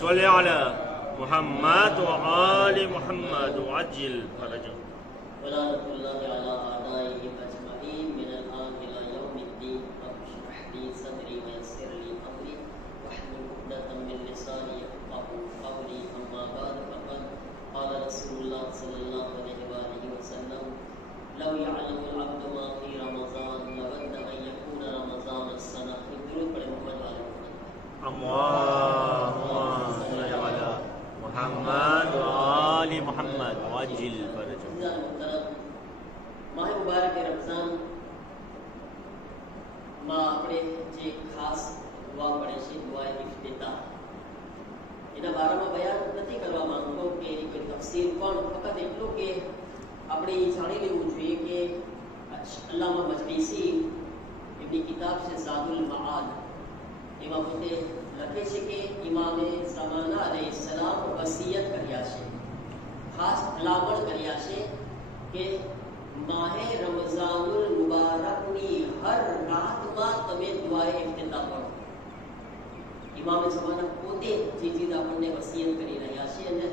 صل على محمد وآل محمد وعجل فرجهم ولعنة الله على أعدائهم أجمعين من الآن إلى يوم الدين رب اشرح لي صدري ويسر لي أمري واحلل عقدة من لساني يفقهوا قولي أما بعد فقد قال رسول الله صلى الله عليه وآله وسلم لو يعلم العبد ما في رمضان لود أن يكون رمضان السنة درود پڑھے محمد والے اللهم صل على محمد وآل محمد وعجل فرجهم માહ મુબારક રમઝાન માં આપણે જે ખાસ દુઆ પડે છે દુઆએ ઇફ્તિતાહ એના બારામાં બયાન નથી કરવા માંગતો કે એની કોઈ તફસીર પણ ફક્ત એટલું કે આપણે જાણી લેવું જોઈએ કે અલ્લામા મજલિસી એમની કિતાબ છે ઝાદુલ મઆદ એમાં પોતે લખે છે કે ઇમામે ઝમાના અલૈહિસ્સલામ વસિયત કર્યા છે, ખાસ ભલામણ કર્યા છે કે માહે રમઝાનુલ મુબારકની હર રાતમાં તમે દુઆએ ઇફ્તિતાહ કરો. ઇમામે ઝમાના પોતે જે ચીજ આપણને વસિયત કરી રહ્યા છે અને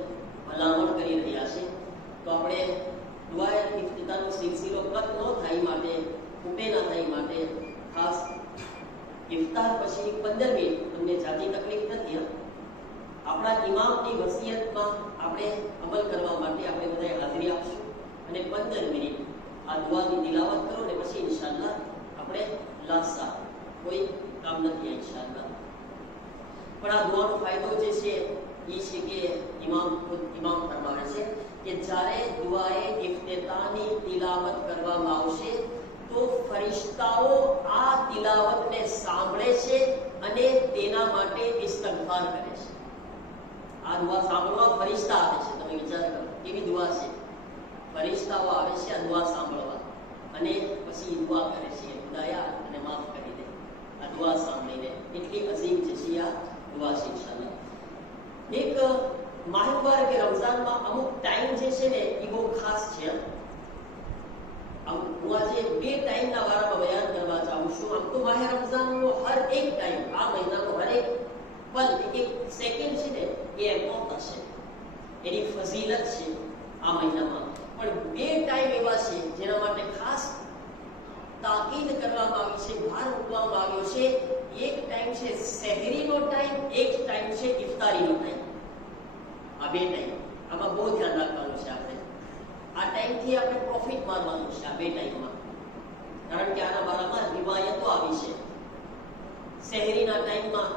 ભલામણ કરી રહ્યા છે, તો આપણે દુઆએ ઇફ્તિતાહનો સિલસિલો કટ ન થાય માટે, ખૂટે ન થાય માટે ખાસ ઇફતાર પછી 15 મિનિટ તમને જાજી તકલીફ નથી. આપણા ઇમામની વસિયતમાં આપણે અમલ કરવા માટે આપણે બધાએ હાજરી આપશું અને 15 મિનિટ આ દુઆની તિલાવત કરો ને પછી ઇન્શાઅલ્લાહ આપણે લાસા કોઈ કામ નથી ઇન્શાઅલ્લાહ. પણ આ દુઆનો ફાયદો જે છે એ છે કે ઇમામ ફરમાવે છે કે જ્યારે દુઆએ ઇફ્તિતાહની તિલાવત કરવામાં આવશે તો ફરિશ્તાઓ આ તિલાવતને સાંભળે છે અને તેના માટે ઇસ્તિગફાર કરે છે. આ દુઆ સાંભળવા ફરિશ્તા આવે છે. તમે વિચાર કરો કેવી દુઆ છે. ફરિશ્તાઓ આવે છે આ દુઆ સાંભળવા અને પછી દુઆ કરે છે, ખુદાયા અને માફ કરી દે. આ દુઆ સાંભળીને એટલી અઝીમ છે આ દુઆ છે ઇન્શાઅલ્લાહ. એક માહ મુબારક રમઝાનમાં અમુક ટાઈમ જે છે ને એ બહુ ખાસ છે. હું આજે 2 ટાઈમના બારામાં બયાન કરવા ચાહું છું. આમ તો માહ રમઝાનનો હર એક ટાઈમ, આ મહિનાનો હર એક પલ, એક સેકન્ડ છે ને એ ઇમ્પોર્ટન્ટ છે, એની ફઝીલત છે આ મહિનામાં. પણ 2 ટાઈમ એવા છે જેના માટે ખાસ તાકીદ કરવામાં આવી છે, ભાર મૂકવામાં આવ્યો છે. એક ટાઈમ છે સહેરીનો ટાઈમ, એક ટાઈમ છે ઇફતારીનો ટાઈમ. આ 2 ટાઈમ આમાં બહુ ધ્યાન રાખવાનું છે. આપણે આ ટાઈમથી આપણે પ્રોફિટ મારવાનું છે આ 2 ટાઈમમાં, કારણ કે આના બારામાં રિવાયતો આવી છે. સહેરીના ટાઈમમાં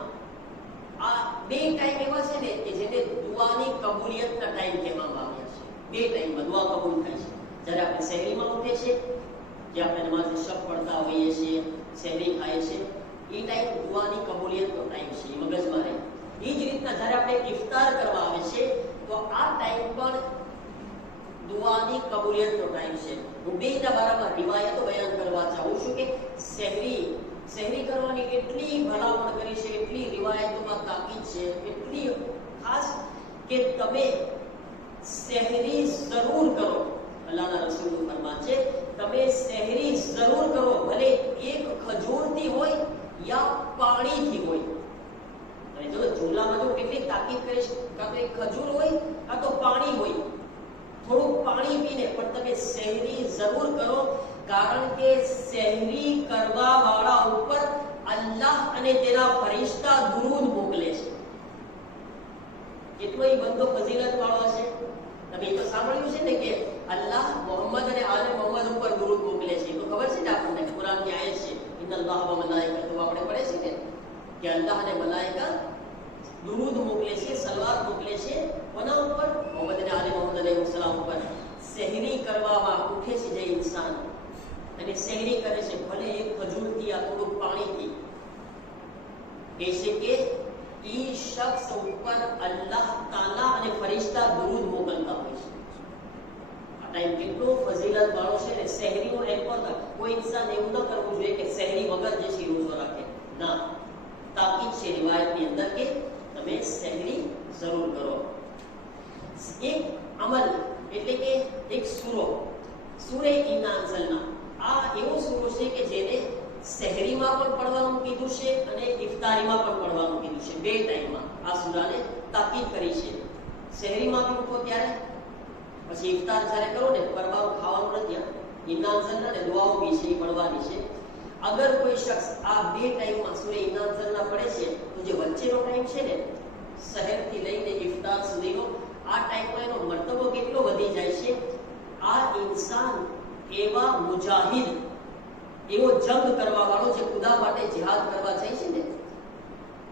આ 2 ટાઈમ એવા છે ને કે જેને દુઆની કબૂલિયતના ટાઈમ કહેવામાં આવ્યા છે. 2 ટાઈમમાં દુઆ કબૂલ થાય છે. જ્યારે આપણે સહેરીમાં ઉઠે છે, જે આપણે નમાઝે શબ પડતા હોઈએ છીએ, સહેરી ખાઈએ છીએ, એ ટાઈમ દુઆની કબૂલિયતનો ટાઈમ છે, એ મગજમાં રહે. એ જ રીતના જ્યારે આપણે ઇફતાર કરવા આવે છે તો આ ટાઈમ પણ દુઆની કબૂલિયતનો ટાઈમ છે. હું 2 ના બારામાં રિવાયતો બયાન કરવા ચાહું છું કે સહેરી કરવાની એટલી ભલામણ કરી છે, એટલી રિવાયતોમાં તાકીદ છે, એટલી ખાસ કે તમે સહેરી જરૂર કરો. અલ્લાહના રસૂલનું ફરમાન છે તમે સહેરી જરૂર કરો, ભલે એક ખજૂરથી હોય યા પાણીથી હોય. અને જો જુમલામાં જો કેટલી તાકીદ કરી છે, કાં તો એક ખજૂર હોય કાં તો પાણી હોય, થોડું પાણી પીને પણ તમે સહેરી જરૂર કરો, કારણ કે સહેરી કરવા વાળા ઉપર અલ્લાહ અને તેના ફરિશ્તા દુરૂદ મોકલે છે. કેટલો એ બંદો ફઝીલત વાળો છે. તમે તો સાંભળ્યું છે ને કે અલ્લાહ મોહમ્મદ અને આલે મોહમ્મદ ઉપર દુરૂદ મોકલે છે. તો ખબર છે ને આપણને કુરાનની આયત છે ઇન્નલ્લાહ વ મલાઇકાતુ, આપણે પડે છે ને કે અલ્લાહ અને મલાઇકા દુરૂદ મોકલે છે, સલવાત મોકલે છે કોના ઉપર? મોહમ્મદ અને આલે મોહમ્મદ અલૈહિસ્સલામ ઉપર. સહેરી કરવામાં ઉઠે છે જે ઇન્સાન અને સહેરી કરે છે, ભલે એક ખજૂરથી યા થોડું પાણીથી, એ છે કે ઈ શખ્સ ઉપર અલ્લાહ તાલા અને ફરિશ્તા દુરૂદ મોકલતા હોય છે. આ ટાઈમ કેટલો ફઝીલત વાળો છે ને. સહેરીનો એક પણ કોઈ ઇન્સાન એવું ન કરવું જોઈએ કે સહેરી વગર જે છે રોજો રાખે. ના, તાકીદ છે રિવાયતની અંદર કે તમે સહેરી જરૂર કરો. એક અમલ એટલે કે એક સૂરે ઇન્ના અંઝલના, આ એવો સૂરો છે કે જેને સહેરીમાં પણ પડવાનું કીધું છે અને ઇફતારીમાં પણ પડવાનું કીધું છે, 2 ટાઈમમાં. આ સૂરાને તાકીદ કરી છે. શહેરીમાં બી ઉઠો ત્યારે, પછી ઇફતાર જ્યારે કરો ને, પરબારું ખાવાનું નથી, ઇન્ના અંઝલના ને દુઆઓ બી છે, એ પડવાની છે. અગર કોઈ શખ્સ આ બે ટાઈમમાં સૂરે ઇન્ના અંઝલના પડે છે, તો જે વચ્ચેનો ટાઈમ છે ને, શહેરથી લઈને ઇફતાર સુધીનો, આ ટાઈમમાં એનો મર્તબો કેટલો વધી જાય છે. આ ઇન્સાન એવા મુજાહિદ, એવો જંગ કરવા વાળો જે ખુદા માટે જિહાદ કરવા જાય છે ને,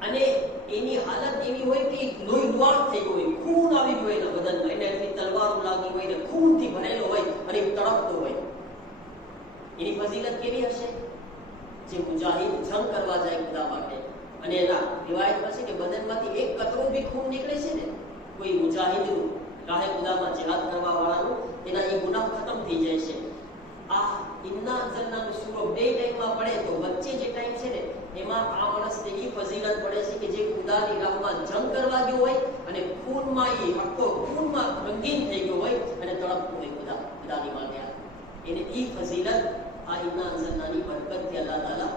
અને એની હાલત એવી હોય કે લોહી લુહાણ થઈ ગયું હોય, ખૂન આવી ગયું એના બદનમાં, એને એની તલવારો લાગી હોય ને ખૂનથી ભરેલો હોય અને તડપતો હોય, એની ફઝીલત કેવી હશે? જે મુજાહિદ જંગ કરવા જાય ખુદા માટે, અને એના રિવાયતમાં છે કે બદનમાંથી એક કતરો બી ખૂન નીકળે છે ને, કોઈ મુજાહિદનું રાહે ખુદામાં જિહાદ કરવા વાળાનું, એના એ ગુનાહ ખતમ થઈ જાય છે. આ ઇન્ના અંઝલનાનો સૂરો બે ટાઈમમાં પડે તો વચ્ચે જે ટાઈમ છે ને, એમાં આ માણસને એ ફઝીલત પડે છે કે જે ખુદાની રાહમાં જંગ કરવા ગયો હોય અને ખૂનમાં એ આખો ખૂનમાં રંગીન થઈ ગયો હોય અને તડપતો હોય ખુદાની માટે, એને એ ફઝીલત આ ઇન્ના અંઝલનાની બરકતથી અલ્લાહ તાલા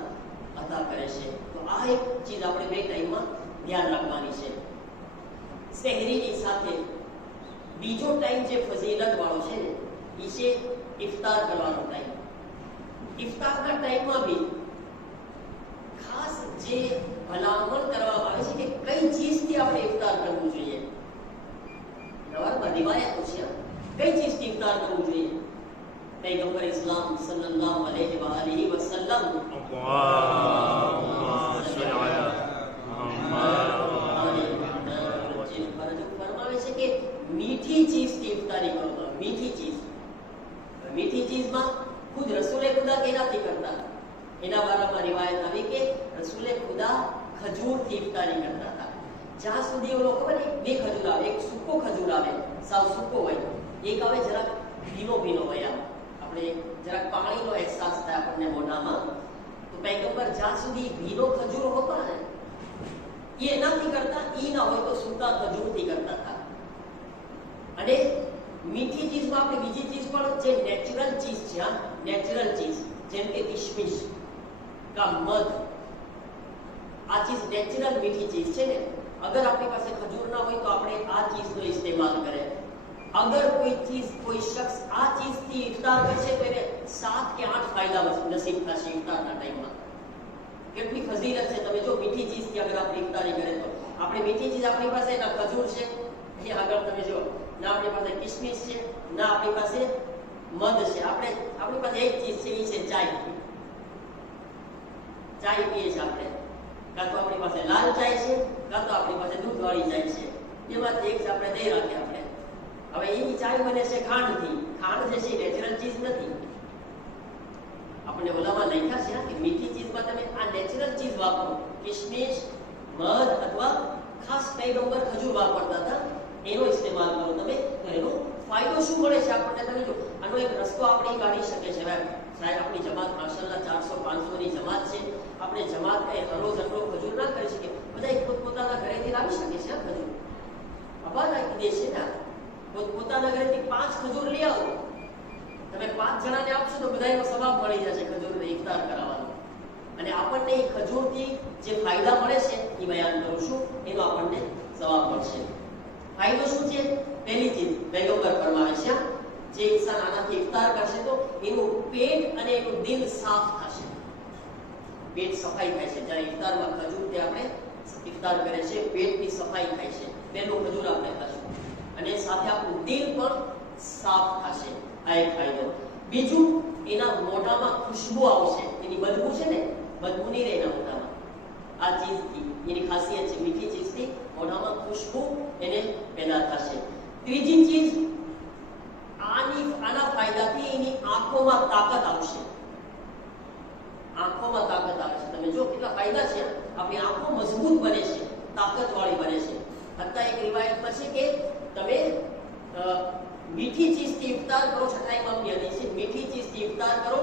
અતા કરે છે. તો આ એક ચીજ આપણે બે ટાઈમમાં ધ્યાન રાખવાની છે. સહેરીની સાથે બીજો ટાઈમ જે ફઝીલત વાળો છે ને, એ છે ઇફતાર કરવાનો ટાઈમ. ઇફતારના ટાઈમમાં બી ખાસ જે ભલામણ કરવામાં આવે છે કે કઈ ચીજથી આપણે ઇફતાર કરવું જોઈએ. નવારમાં રિવાયતો છે કઈ ચીજથી ઇફતાર કરવું જોઈએ. પૈગંબર ઇસ્લામ સલ્લલ્લાહુ અલૈહિ વસલ્લમ ફરમાવે છે કે મીઠી ચીજથી ઇફતારી કરો. મીઠી ચીજ, મીઠી ચીજમાં ખુદ રસૂલે ખુદા કેનાથી કરતા, એના બારામાં રિવાયત આવી કે રસૂલે ખુદા ખજૂરથી ઇફતારી કરતા હતા. જ્યાં સુધી ઓલો ખબર ને, બે ખજૂર આવે, એક સૂકો ખજૂર આવે, સાવ સૂકો હોય, એક આવે જરાક ભીનો ભીનો હોય, આપણે જરાક પાણીનો અહેસાસ થાય આપણને મોઢામાં. તો પૈગંબર જ્યાં સુધી ભીનો ખજૂર હોતા ને, એ એનાથી કરતા, ઈ ના હોય તો સૂકા ખજૂરથી કરતા હતા. અને મીઠી ચીજમાં આપણે બીજી ચીજ પણ જે નેચરલ ચીજ છે, નેચરલ ચીજ જેમ કે કિશમિશ કા મધ, આ ચીજ નેચરલ મીઠી ચીજ છે ને. અગર આપણી પાસે ખજૂર ના હોય તો આપણે આ ચીજનો ઇસ્તેમાલ કરે. અગર કોઈ ચીજ, કોઈ શખ્સ આ ચીજથી ઇફતાર કરશે તો એને 7 કે 8 ફાયદા નસીબ થશે ઇફતારના ટાઈમમાં. કેટલી ફઝીલત છે તમે જો, મીઠી ચીજથી અગર આપણે ઇફતારી કરે તો. આપણે મીઠી ચીજ આપણી પાસે ના ખજૂર છે, એ આગળ તમે જો, ના આપણી પાસે કિશમિશ છે, ના આપણી પાસે મધ છે. આપણી પાસે એક ચીજ છે, એ છે ચાય. ચાય પીએ છીએ આપણે, કાં તો આપણી પાસે લાલ ચાય છે, કાં તો આપણી પાસે દૂધવાળી ચાય છે. એમાંથી એક છે, આપણે દહીં રાખીએ આપણે. હવે એની ચાય બને છે ખાંડથી. ખાંડ જે છે નેચરલ ચીજ નથી. આપણે ઓલામાં લખ્યા છે કે મીઠી ચીજમાં તમે આ નેચરલ ચીજ વાપરો. કિશમિશ, મધ અથવા ખાસ પૈગંબર ખજૂર વાપરતા હતા, એનો ઇસ્તેમાલ કરો તમે. તો એનો ફાયદો શું મળે છે આપણને? તમે જો, આનો એક રસ્તો આપણે કાઢી શકે છે. સાહેબ આપણી જમાત માશાલ્લાહ 400-500 ની જમાત છે. આપણે જમાત કઈ હરોજ આટલો ખજૂર ના કરી શકીએ. બધા પોતપોતાના ઘરેથી લાવી શકે છે ખજૂર. અબાદ આપી દે છે ને, પોતાના ઘરેથી 5 ખજૂર લઈ આવો. તમે 5 જણાને આપશો તો બધાનો સવાબ મળી જશે ખજૂરને ઇફતાર કરાવવાનો. અને આપણને એ ખજૂરથી જે ફાયદા મળે છે એ બયાન કરું છું, એનો આપણને સવાબ મળશે. ફાયદો શું છે? પહેલી ચીજ પૈગંબર ફરમાવે છે, જે ઇન્સાન આનાથી ઇફતાર કરશે તો એનું પેટ અને એનું દિલ સાફ થશે. પેટ સફાઈ થાય છે. જ્યારે ઇફતારમાં ખજૂરથી આપણે ઇફતાર કરે છે, પેટની સફાઈ થાય છે. પહેલો ખજૂર આપણે ખાશું અને સાથે આપણું દિલ પણ સાફ થશે. આ એક ફાયદો. બીજું, એના મોઢામાં ખુશ્બુ આવશે. એની બદબુ છે ને, બદબુ નહીં રહે એના મોઢામાં. આ ચીજથી એની ખાસિયત છે, મીઠી ચીજથી મોઢામાં ખુશ્બુ એને પેદા થશે. ત્રીજી ચીજ, આના ફાયદાથી એની આંખોમાં તાકાત આવશે. આંખોમાં તાકાત આવે છે. તમે જો કેટલા ફાયદા છે. આપણી આંખો મજબૂત બને છે, તાકાતવાળી બને છે. અત્યારે એક રિવાયતમાં છે કે તમે મીઠી ચીજથી ઇફતાર કરો. છઠ્ઠા ઇમામની હદીસ છે, મીઠી ચીજથી ઇફતાર કરો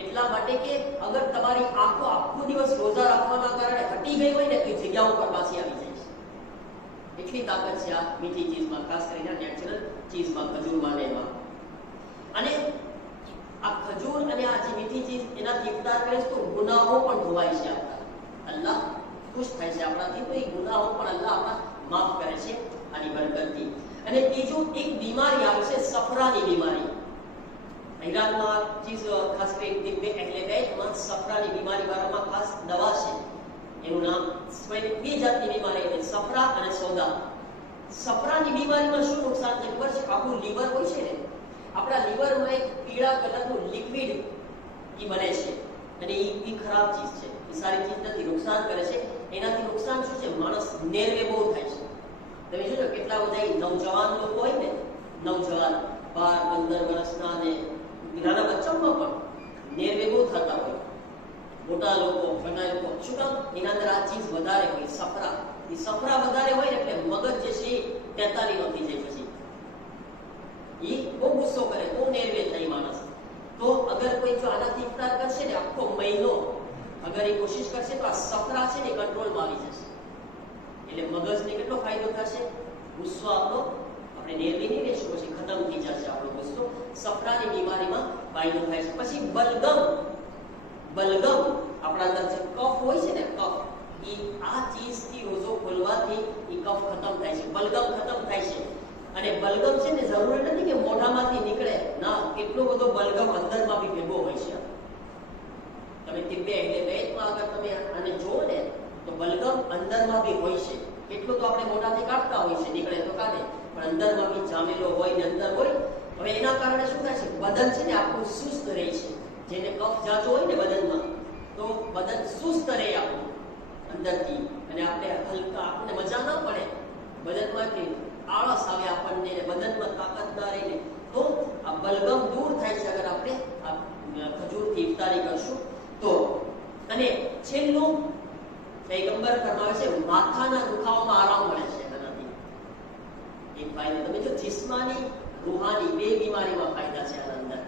એટલા માટે કે અગર તમારી આંખો આખો દિવસ રોજા રાખવાના કારણે હટી ગઈ હોય ને તો એ જગ્યા ઉપર પાછી આવી જાય છે. એટલી તાકાત છે આ મીઠી ચીજમાં, ખાસ કરીને નેચરલ ચીજમાં, ખજૂરમાં ને એમાં. અને આ ખજૂર અને આ જે મીઠી ચીજ એનાથી ઇફતાર કરે તો ગુનાહો પણ ધોવાય છે. આપણા અલ્લાહ ખુશ થાય છે આપણાથી. તો એ ગુનાહો પણ અલ્લાહ આપણા માફ કરે છે આની બરકતથી. અને ત્રીજું એક બીમારી આવે છે સફરાની બીમારી. ઈરાનમાં ચીજ ખાસ કરીને દિવ્ય એટલે બેટમાં સફરાની બીમારી વાળામાં ખાસ દવા છે. એનું નામ બે જાતની બીમારી છે, સફરા અને સોદા. સફરાની બીમારીમાં શું નુકસાન છે ખબર છે? આપણું લીવર હોય છે ને, આપણા લીવરમાં એક પીળા કલરનું લિક્વિડ ઈ બને છે અને ઈ ખરાબ ચીજ છે, એ સારી ચીજ નથી, નુકસાન કરે છે. એનાથી નુકસાન શું છે? માણસ નેરવે બહુ થાય છે. તમે જોજો કેટલા બધા નવજવાન લોકો હોય ને, નવજવાન 12-15 વર્ષના ને નાના બચ્ચાઓમાં પણ નેરવે બહુ થતા હોય. મોટા લોકો, ઘણા લોકો, શું કામ? એના અંદર આ ચીજ વધારે હોય, સફરા. એ સફરા વધારે હોય એટલે મગજ જે છે 43 નો થઈ જાય. પછી એ બહુ ગુસ્સો કરે, બહુ નેરવે થાય માણસ. તો અગર કોઈ જો આનાથી ઇફતાર કરશે ને આખો મહિનો અગર એ કોશિશ કરશે તો આ સફરા છે ને કંટ્રોલમાં આવી જશે. એટલે મગજને કેટલો ફાયદો થશે? ગુસ્સો આપણો, આપણે નેરવી નહીં રહેશું, પછી ખતમ થઈ જશે આપણો ગુસ્સો. સફરાની બીમારીમાં ફાયદો થાય છે. પછી બલગમ, બલગમ આપણા અંદર જે કફ હોય છે ને, કફ, એ આ ચીજથી રોજો ખોલવાથી એ કફ ખતમ થાય છે, બલગમ ખતમ થાય છે. અને બલગમ છે ને જરૂરી નથી કે મોઢામાંથી નીકળે, ના, કેટલો બધો બલગમ અંદરમાં બી ભેગો હોય છે. તમે તિબ્બે એટલે વેદમાં અગર તમે આને જોવો ને તો બલગમ અંદરમાં બી હોય છે. કેટલું તો આપણે મોઢાથી કાઢતા હોય છે, નીકળે તો કાઢે, પણ અંદરમાં બી જામેલો હોય ને અંદર હોય. હવે એના કારણે શું થાય છે? બદન છે ને આપણું સુસ્ત રહે છે. જેને કફ જાજો હોય ને બદનમાં, તો બદન સુસ્ત રહે આપણું અંદરથી, અને આપણે હલકા, આપણને મજા ના પડે બદનમાંથી, આળસ આવે આપણને, બદનમાં તાકાત ના રહીને, તો આ બલગમ દૂર થાય છે અગર આપણે આ ખજૂરથી ઇફતારી કરશું તો. અને છેલ્લું પૈગંબર ફરમાવે છે માથાના દુખાવામાં આરામ મળે છે આનાથી. એક ફાયદો, તમે જો જિસ્માની રૂહાની બે બીમારીમાં ફાયદા છે આના અંદર.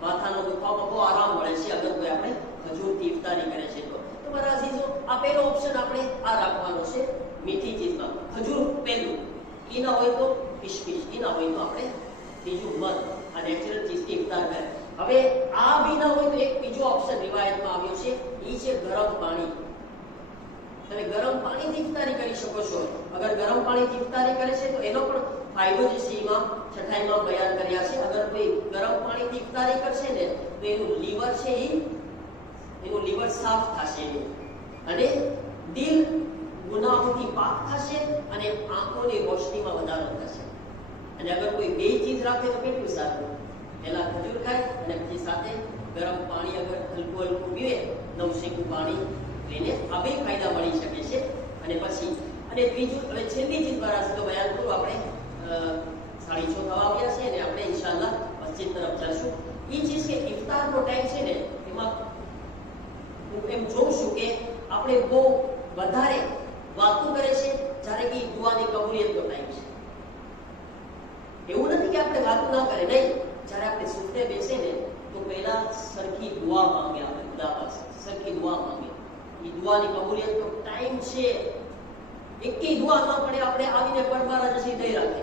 માથાનો દુખાવામાં બહુ આરામ મળે છે અગર કોઈ આપણે ખજૂરથી ઇફતારી કરે છે તો. મારા અઝીઝો, આ પહેલો ઓપ્શન આપણે આ રાખવાનો છે મીઠી ચીજમાં, ખજૂર પહેલું. ઈ ના હોય તો કિશમિશ, ઈ ના હોય તો આપણે ત્રીજું મધ, આ નેચરલ ચીજથી ઇફતાર કરે. હવે આ બી ના હોય તો એક બીજો ઓપ્શન રિવાયતમાં આવ્યો છે, ઈ છે ગરમ પાણી. તમે ગરમ પાણીથી ઇફતારી કરી શકો છો. અગર ગરમ પાણીથી ઇફતારી કરે છે તો એનો પણ ફાયદો જે છે એમાં છઠ્ઠાઈમાં બયાન કર્યા છે. અગર કોઈ ગરમ પાણીથી ઇફતારી કરશે ને તો એનું લીવર છે એનું લીવર સાફ થશે અને દિલ ગુનાહોથી પાક થશે અને આંખોની રોશનીમાં વધારો થશે. અને અગર કોઈ બે ચીજ રાખે તો કેટલું સારું? પહેલા ખજૂર ખાય અને પછી સાથે ગરમ પાણી અગર હલકું હલકું પીવે, નવશેકું પાણી લઈને, આ બે ફાયદા મળી શકે છે. અને પછી અને ત્રીજું, હવે છેલ્લી ચીજ દ્વારા સીધો બયાન કરું. આપણે 6:30 થવા આવ્યા છે અને આપણે ઇન્શાઅલ્લાહ મસ્જિદ તરફ જશું. એ ચીજ કે ઇફતારનો ટાઈમ છે ને, એમાં હું એમ જોઉં છું કે આપણે બહુ વધારે વાતો કરે છે જ્યારે કે દુઆની કબૂલિયતનો ટાઈમ છે. એવું નથી કે આપણે વાતો ના કરે, નહીં. જ્યારે આપણે સુફરે બેસે ને તો પહેલા સરખી દુઆ માંગે, આપણે ખુદા પાસે સરખી દુઆ માંગે. એ દુઆની કબૂલિયતનો ટાઈમ છે. એકેય દુઆ ના પડે આપણે આવીને પરબારા જશે દઈ રાખે,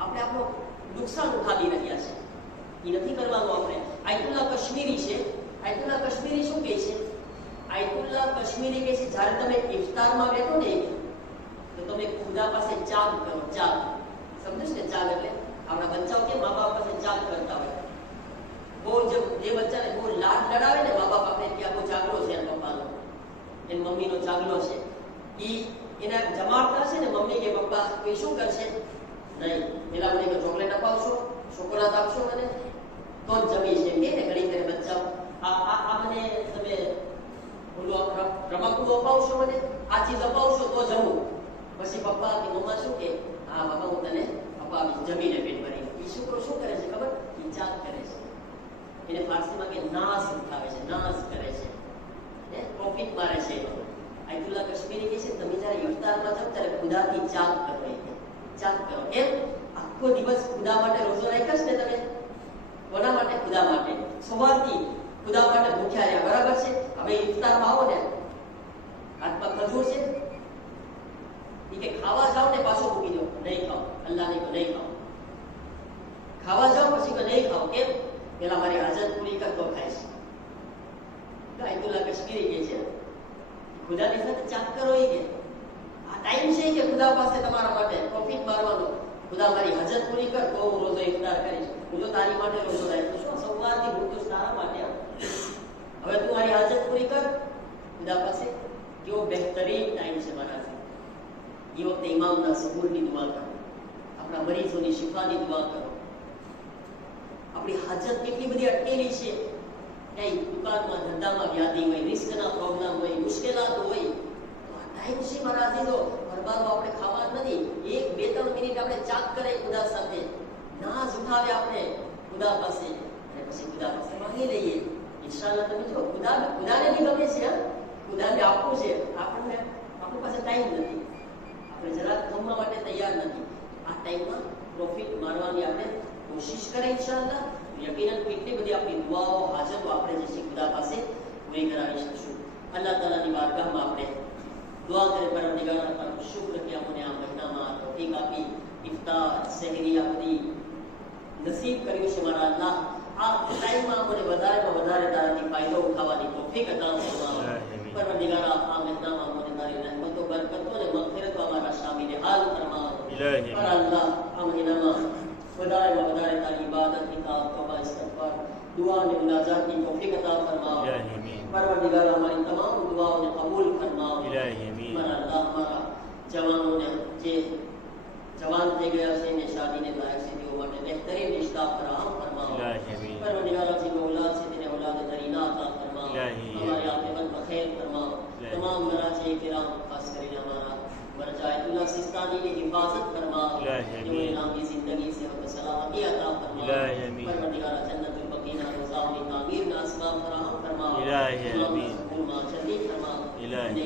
આપણે આપણું નુકસાન ઉઠાવી રહ્યા છે. એ નથી કરવાનું આપણે. આયતુલ્લાહ કશ્મીરી છે. આયતુલ્લાહ કશ્મીરી શું કહે છે? આયતુલ્લાહ કશ્મીરી કહે છે જ્યારે તમે ઇફતારમાં બેઠો ને તો તમે ખુદા પાસે ચાગ કરો. ચાગ સમજો ને? ચાગ એટલે આપણા બચ્ચાઓ કે મા બાપ પાસે ચાગ કરતા હોય. બહુ જે બચ્ચાને બહુ લાડ લડાવે ને મા બાપ, આપણે ત્યાં બહુ જાગલો છે પપ્પાનો, એની મમ્મીનો જાગલો છે, ઈ એના જમાડતા છે ને મમ્મી કે પપ્પા, એ શું કરશે? નહીં, પેલા મને ચોકલેટ અપાવશો, ચોકલેટ આપશો મને તો જ જમીશ, એમ કે ને ઘણી ઘરે બચ્ચાઓ. આ મને તમે બોલો રમકડું અપાવશો, મને આ ચીજ અપાવશો તો જમું. પછી પપ્પા કે મમ્મા શું કે? હા બાપા, હું તને અપાવીશ, જમીને પેટ ભરીને. એ છોકરો શું કરે છે ખબર? એ ચાક કરે છે. એને ફારસીમાં કે નાઝ ઉઠાવે છે, નાઝ કરે છે, પ્રોફિટ મારે છે. આયતુલ્લાહ કશ્મીરી કહે છે તમે જ્યારે ઇફતારમાં જાવ ત્યારે ખુદાથી ચાક કરો, ચાક કરો. એમ આખો દિવસ ખુદા માટે રોજો રાખ્યો ને તમે, કોના માટે? ખુદા માટે. સવારથી ખુદા માટે ભૂખ્યા રહ્યા, બરાબર છે. હવે ઇફતારમાં આવો ને, હાથમાં ખજૂર છે, એ કે ખાવા જાઓ ને પાછો મૂકી દો, નહીં ખાઓ, અલ્લાહ નહીં તો નહીં ખાઓ. ખાવા જાઓ પછી તો નહીં ખાઓ. કેમ? પેલા મારી હાજત પૂરી કરતો ખાય છે. આયતુલ્લાહ કશ્મીરી કહે છે ખુદાની સાથે ચાક કરો. એ કે આ ટાઈમ ખુદા પાસે તમારા માટે પ્રોફિટ મારવાનો, ખુદા મારી હાજત પૂરી કર તો હું રોજો ઇફતાર કરીશ, હું જો તારી માટે રોજો રાખું છું, સવારથી હું તો તારા માટે આવું. હવે તું મારી હાજત પૂરી કર ખુદા પાસે. કેવો બહેતરીન ટાઈમ છે મારા. એ વખતે ઇમામના સબૂરની દુઆ કરો, આપણા મરીઝોની શિફાની દુઆ કરો. આપણી હાજત કેટલી બધી અટકેલી છે, ક્યાંય દુકાનમાં ધંધામાં વ્યાધિ હોય, રિસ્કના પ્રોબ્લેમ હોય, મુશ્કેલાત હોય, તો આ ટાઈમ છે મારા અજીઝો, બરબાદો આપણે ખાવા નથી. 1-2-3 મિનિટ આપણે ચાક કરે ખુદા સાથે, નાઝ ઉઠાવે આપણે ખુદા પાસે, અને પછી ખુદા પાસે માંગી લઈએ. ઇન્શાઅલ્લાહ તમે જો ખુદાને બી ગમે છે, ખુદાને આપવું છે, આપણને આપણી પાસે ટાઈમ નથી, આપણે જરાક જમવા માટે તૈયાર નથી. આ ટાઈમમાં પ્રોફિટ મારવાની આપણે કોશિશ કરે ઇન્શાઅલ્લાહ, યકીનન કેટલી બધી આપણી દુઆઓ હાજતો આપણે જે છે ખુદા પાસે પૂરી કરાવી શકશું. અલ્લાહ તાલાની બારગાહમાં આપણે દુઆ કરે, પરવરદિગાર તારો શુક્ર કે અમને આ મહિનામાં તૌફીક આપી, ઇફતાર સહેરી આ બધી નસીબ કર્યું છે મારા અલ્લાહ. આ ટાઈમમાં અમને વધારેમાં વધારે તારાથી ફાયદો ઉઠાવવાની તૌફીક અતા ફરમાવો. પરવરદિગાર આ મહિનામાં અમને તારી રહેમતો બરકતો અને મગફિરતો અમારા શામિલ હાલ ફરમાવો. પર અલ્લાહ આ મહિનામાં વધારેમાં વધારે તારી ઇબાદત, કિતાબ, તૌબા, ઇસ્તિગફાર, દુઆ અને મુનાજાતની તૌફીક અતા ફરમાવો. પરવરદિગાર અમારી તમામ દુઆઓને કબૂલ ફરમાવો. પર અલ્લાહ અમારા જવાનોને જે જવાન થઈ ગયા છે ને શાદીને લાયક છે તેઓ માટે બહેતરીન રિશ્તા ફરાહમ ફરમાવો. પરવરદિગાર જેનો औलाद છે તેને औलाद દરીના અતા ફરમાવો. हमारे आखिरत बखैर फरमाओ. तमाम मराजे किराम खास કરીને અમારા મરજાયતુલ્લાહ સિસ્તાનીની હિફાજત ફરમાઓ. जो इलामी जिंदगी से हमको सलामती अता फरमाओ. परवरदिगार जन्नतुल बकीना रोज़ाओं तामीर ना असबाब फराहम फरमाओ. इलाही आमीन. जल्दी फरमाओ. इलाही